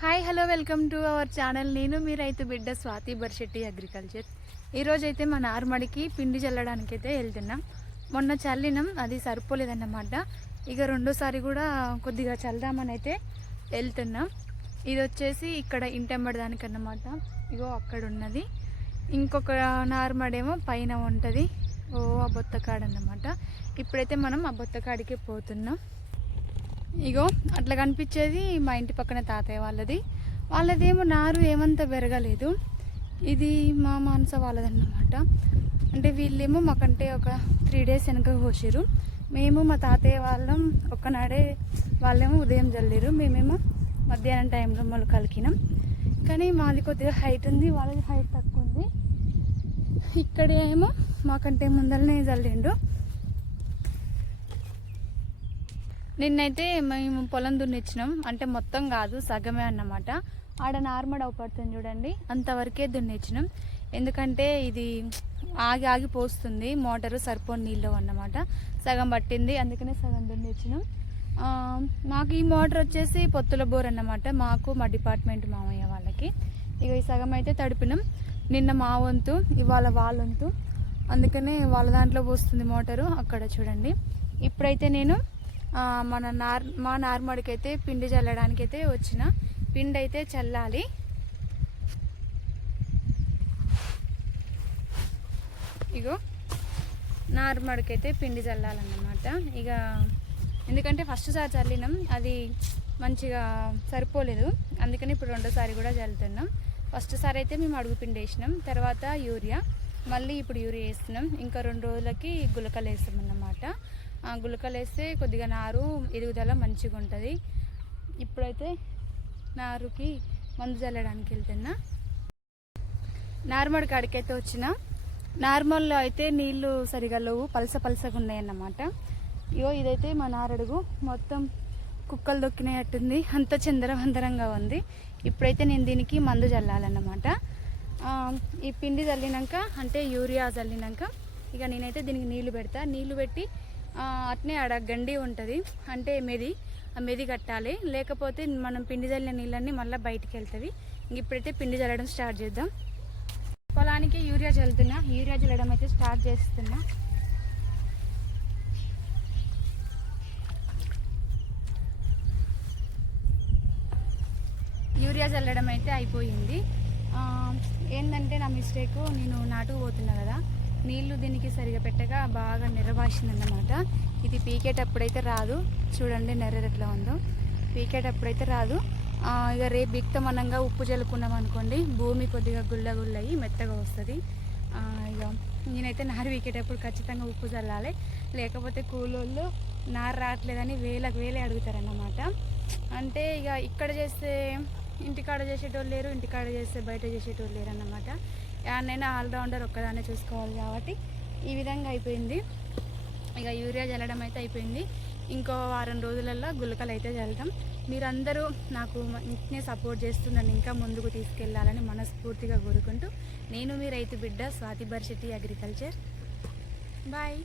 Hi hello welcome to our channel. నేను మీ రైతు బిడ్డ స్వాతి బర్షెట్టి అగ్రికల్చర్. ఈరోజైతే మా నార్మడికి పిండి చల్లడానికి అయితే వెళ్తున్నాం. మొన్న చల్లినాం, అది సరిపోలేదన్నమాట. ఇక రెండోసారి కూడా కొద్దిగా చల్దామని అయితే వెళ్తున్నాం. ఇది వచ్చేసి ఇక్కడ ఇంటెంబడి దానికన్నమాట. ఇగో అక్కడ ఉన్నది. ఇంకొక నార్మడేమో పైన ఉంటుంది, ఆ బొత్తకాడన్నమాట. ఇప్పుడైతే మనం ఆ బొత్తకాడికి పోతున్నాం. ఇగో అట్లా కనిపించేది మా ఇంటి పక్కన తాతయ్య వాళ్ళదేమో నారు ఏమంత పెరగలేదు. ఇది మా మానస వాళ్ళదన్నమాట. అంటే వీళ్ళేమో మాకంటే ఒక 3 days వెనక కోసారు. మేము మా తాతయ్య వాళ్ళం ఒక్కనాడే, వాళ్ళేమో ఉదయం జల్లిరు, మేమేమో మధ్యాహ్నం టైంలో మొలకలికినాం. కానీ మాది కొద్దిగా హైట్ ఉంది, వాళ్ళది హైట్ తక్కువ ఉంది. ఇక్కడేమో మాకంటే ముందరనే జల్లిండు. నిన్నైతే మేము పొలం దున్నిచ్చినాం, అంటే మొత్తం కాదు, సగమే అన్నమాట. ఆడ నార్మల్ అవుపడుతుంది చూడండి, అంతవరకే దున్నిచ్చినాం. ఎందుకంటే ఇది ఆగి ఆగి పోస్తుంది మోటారు, సరిపోని నీళ్ళు అన్నమాట. సగం పట్టింది, అందుకనే సగం దున్నిచ్చినాం. మాకు ఈ మోటార్ వచ్చేసి పొత్తుల బోర్ అన్నమాట, మాకు మా డిపార్ట్మెంట్ మామయ్య వాళ్ళకి. ఇక ఈ సగం అయితే తడిపినాం. నిన్న మా వంతు, ఇవాళ వాళ్ళ వంతు, అందుకనే వాళ్ళ దాంట్లో పోస్తుంది మోటారు. అక్కడ చూడండి. ఇప్పుడైతే నేను మా నార్మడికి అయితే పిండి చల్లడానికి అయితే వచ్చిన. పిండి అయితే చల్లాలి. ఇగో నార్మడికి అయితే పిండి చల్లాలన్నమాట. ఇక ఎందుకంటే ఫస్ట్ సారి చల్లినాం, అది మంచిగా సరిపోలేదు, అందుకని ఇప్పుడు రెండోసారి కూడా చల్లుతున్నాం. ఫస్ట్ సారి అయితే మేము అడుగు పిండి వేసినాం, తర్వాత యూరియా, మళ్ళీ ఇప్పుడు యూరియా వేస్తున్నాం. ఇంకా 2 రోజులకి గులకలు వేస్తాం అన్నమాట. గులకలు వేస్తే కొద్దిగా నారు ఎదుగుదల మంచిగా ఉంటుంది. ఇప్పుడైతే నారుకి మందు చల్లడానికి వెళ్తున్నా. నార్మల్ కాడికైతే వచ్చిన. నార్మల్లో అయితే నీళ్లు సరిగా లేవు, పలసగా ఉన్నాయన్నమాట. ఇగో ఇదైతే మా నారడుగు, మొత్తం కుక్కలు దొక్కినట్టుంది, అంత చిందరవందరంగా ఉంది. ఇప్పుడైతే నేను దీనికి మందు చల్లాలన్నమాట. ఈ పిండి చల్లినాక, అంటే యూరియా చల్లినాక, ఇక నేనైతే దీనికి నీళ్లు పెడతా. నీళ్లు పెట్టి అట్నే ఆడ గండి ఉంటుంది, అంటే ఆ మెది కట్టాలి, లేకపోతే మనం పిండి చల్లిన నీళ్ళన్నీ మళ్ళీ బయటికి వెళ్తాయి. ఇప్పుడైతే పిండి చల్లడం స్టార్ట్ చేద్దాం. పొలానికి యూరియా చల్లుతున్నా, యూరియా చల్లడం అయితే స్టార్ట్ చేస్తున్నా. యూరియా చల్లడం అయితే అయిపోయింది. ఏంటంటే నా మిస్టేక్, నేను నాటుకు పోతున్నా కదా, నీళ్లు దీనికి సరిగా పెట్టగా బాగా నెర్రబాసిందన్నమాట. ఇది పీకేటప్పుడైతే రాదు, చూడండి నెర్ర ఎట్లా ఉందో. పీకేటప్పుడైతే రాదు. ఇక రేపు బిక్తమనంగా ఉప్పు చల్లుకున్నాం అనుకోండి, భూమి కొద్దిగా గుల్లయి మెత్తగా వస్తుంది. ఇక నేనైతే నారు పీకేటప్పుడు ఖచ్చితంగా ఉప్పు చల్లాలి, లేకపోతే కూలోళ్ళు నారు రావట్లేదని వేలే అడుగుతారన్నమాట. అంటే ఇక ఇక్కడ చేస్తే ఇంటికాడ చేసేటోళ్ళు లేరు, ఇంటికాడ చేస్తే బయట చేసేటోళ్ళు లేరు అన్నమాట. నేనైనా ఆల్రౌండర్ ఒక్కదాన్నే చూసుకోవాలి కాబట్టి ఈ విధంగా అయిపోయింది. ఇక యూరియా చల్లడం అయితే అయిపోయింది. ఇంకో 1 వారం రోజులలో గులకలు అయితే చల్లుతాం. మీరందరూ నాకు ఇంకనే సపోర్ట్ చేస్తూ నన్ను ఇంకా ముందుకు తీసుకెళ్లాలని మనస్ఫూర్తిగా కోరుకుంటూ, నేను మీ రైతు బిడ్డ స్వాతి బర్షెట్టి అగ్రికల్చర్. బాయ్.